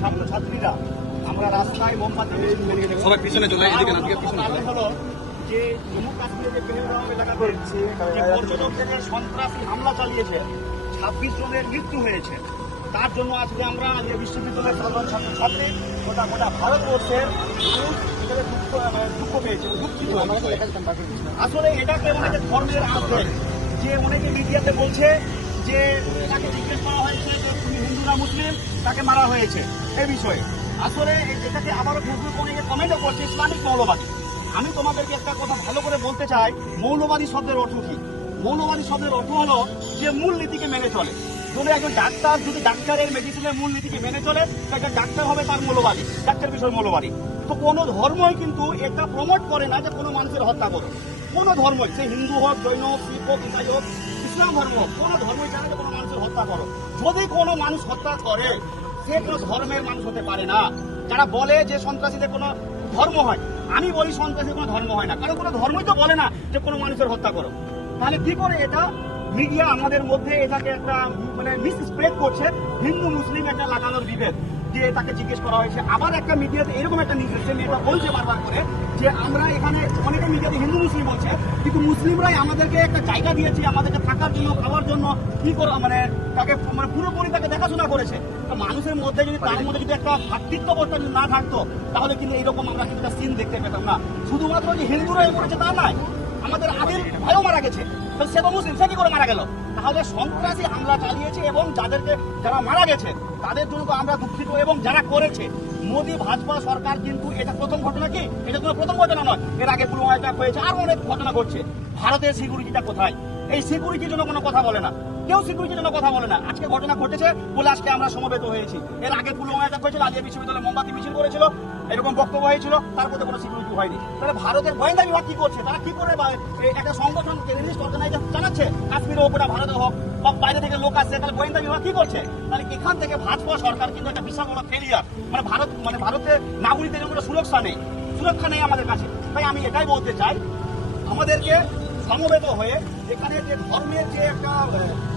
ছাত্রছাত্রীরা আমরা রাস্তায় মোমবাতি সবাই পিছনে চলে হলো যে জম্মু কাশ্মীরে যে পেহেলগাঁও এলাকাতে যে পর্যটকদের সন্ত্রাসী হামলা চালিয়েছে 26 জনের মৃত্যু হয়েছে। তার জন্য আজকে আমরা আজকে বিশ্ববিদ্যালয়ের সাধারণ ছাত্রছাত্রী গোটা ভারতবর্ষের মানুষ দুঃখ পেয়েছে, দুঃখিত। আসলে এটা কেমন একটা ধর্মের আশ্রয় যে অনেকে মিডিয়াতে বলছে যে তাকে জিজ্ঞেস করা হয়েছে যে তুমি হিন্দু না মুসলিম, তাকে মারা হয়েছে এই বিষয়ে। আসলে এটাকে আবারও ফেসবুক অনেকে কমেন্টও করছে ইসলামিক মৌলবাদী। আমি তোমাদেরকে একটা কথা ভালো করে বলতে চাই, মৌলবাদী শব্দের অর্থ কি? মৌলবাদী শব্দের অর্থ হলো যে মূল নীতিকে মেনে চলে। যদি একজন ডাক্তার যদি ডাক্তারের মেডিসিনের মূল নীতিকে মেনে চলে, একটা ডাক্তার হবে তার মৌলবাদী, ডাক্তার বিষয় মৌলবাদী। তো কোনো ধর্মই কিন্তু এটা প্রমোট করে না যে কোনো মানুষের হত্যা করো। কোনো ধর্মই, সে হিন্দু হোক, জৈন হোক, শিখ হোক, ইসাই হোক, ইসলাম ধর্ম হোক, কোনো ধর্মই জানে যে কোনো মানুষের হত্যা করো। যদি কোনো মানুষ হত্যা করে সে কোনো ধর্মের মানুষ হতে পারে না। যারা বলে যে সন্ত্রাসীদের কোনো ধর্ম হয়, আমি বলি সন্ত্রাসীর কোনো ধর্ম হয় না, কারণ কোনো ধর্মই তো বলে না যে কোনো মানুষের হত্যা করো। তাহলে কি করে এটা মিডিয়া আমাদের মধ্যে এটাকে একটা মিসস্প্রেড করছে, হিন্দু মুসলিম একটা লাগানোর বিভেদ যে তাকে জিজ্ঞেস করা হয়েছে। আবার একটা মিডিয়াতে এরকম একটা নিউজ এসেছে, মেয়েটা বলছে বারবার করে যে আমরা এখানে অনেকে মিডিয়াতে হিন্দু মুসলিম বলছে, কিন্তু মুসলিমরাই আমাদেরকে একটা জায়গা দিয়েছে, আমাদেরকে থাকার জন্য, খাওয়ার জন্য, কি করে তাকে পুরোপুরি তাকে দেখাশোনা করেছে। তো মানুষের মধ্যে যদি তার মধ্যে যদি একটা ভ্রাতৃত্ববোধ না থাকতো, তাহলে কিন্তু এইরকম আমরা কিন্তু একটা সিন দেখতে পেতাম না। শুধুমাত্র যে হিন্দুরাই মরেছে তা নয়, আমাদের আগের ভাইও মারা গেছে, সে তো মুসলিম, সে কি করে মারা গেল? তাহলে সন্ত্রাসী হামলা চালিয়েছে এবং যারা মারা গেছে তাদের জন্য তো আমরা দুঃখিত। এবং যারা করেছে মোদী ভাজপা সরকার, কিন্তু এটা প্রথম ঘটনা কি? এটা কোনো প্রথম ঘটনা নয়, এর আগে পুলওয়ামা অ্যাটাক হয়েছে, আর অনেক ঘটনা ঘটছে। ভারতের সিকিউরিটিটা কোথায়? এই সিকিউরিটির জন্য কোনো কথা বলে না, কেউ সিকিউরিটির জন্য কথা বলে না। আজকে ঘটনা ঘটেছে বলে আজকে আমরা সমবেত হয়েছি। এর আগে পুলওয়ামা অ্যাটাক হয়েছিল, আলিয়া বিশ্ববিদ্যালয়ে মোমবাতি মিছিল করেছিল, এরকম বক্তব্য হয়েছিল, তারপরে কোনো সিকিউরিটি হয়নি। তাহলে ভারতের গোয়েন্দা বিভাগ কি করছে? তারা কি করে একটা সংগঠন টেররিস্ট অর্গানাইজেশন চালাচ্ছে কাশ্মীরের ওপরে, ভারতে হোক বা বাইরে থেকে লোক আসছে, তাহলে গোয়েন্দা বিভাগ কি করছে? তাহলে এখান থেকে ভাজপা সরকার কিন্তু একটা বিশাল বড় ফেলিয়ার। ভারতের নাগরিকদের কোনো সুরক্ষা নেই আমাদের কাছে। তাই আমি এটাই বলতে চাই, আমাদেরকে সমবেত হয়ে এখানে যে ধর্মের যে একটা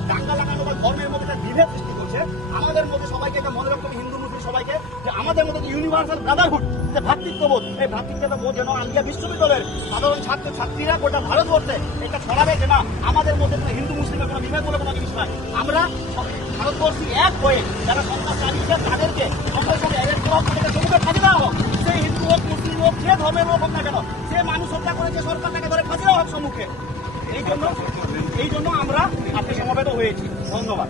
দাঙ্গা লাগানো বা ধর্মের মধ্যে একটা বিভেদ সৃষ্টি করছে, আমাদের মধ্যে সবাইকে একটা মনে রাখতে হবে, হিন্দু মুসলিম সবাইকে, যে আমাদের মধ্যে ইউনিভার্সাল ব্রাদারহুড, যে ভ্রাতৃত্ববোধ, এই ভ্রাতৃত্ববোধ যেন আলিয়া বিশ্ববিদ্যালয়ের সাধারণ ছাত্রছাত্রীরা গোটা ভারতবর্ষে এটা ছড়াবে যে না, আমাদের মধ্যে কোনো হিন্দু মুসলিমের কোনো বিভেদ বলে কোনো জিনিস নয়। আমরা ভারতবর্ষী এক হয়ে যারা সন্ত্রাস চালিয়েছে তাদেরকে সঙ্গে সঙ্গে অ্যারেস্ট করা হোক, তাদেরকে জমিতে ফাঁসি দেওয়া হোক। সে হিন্দু হোক, মুসলিম হোক, যে ধর্মের হোক না কেন, সে মানুষ হত্যা করেছে, সরকার তাকে ধরে ফাঁসি দেওয়া হোক সম্মুখে। এই জন্য আমরা আজকে সমবেত হয়েছি। ধন্যবাদ।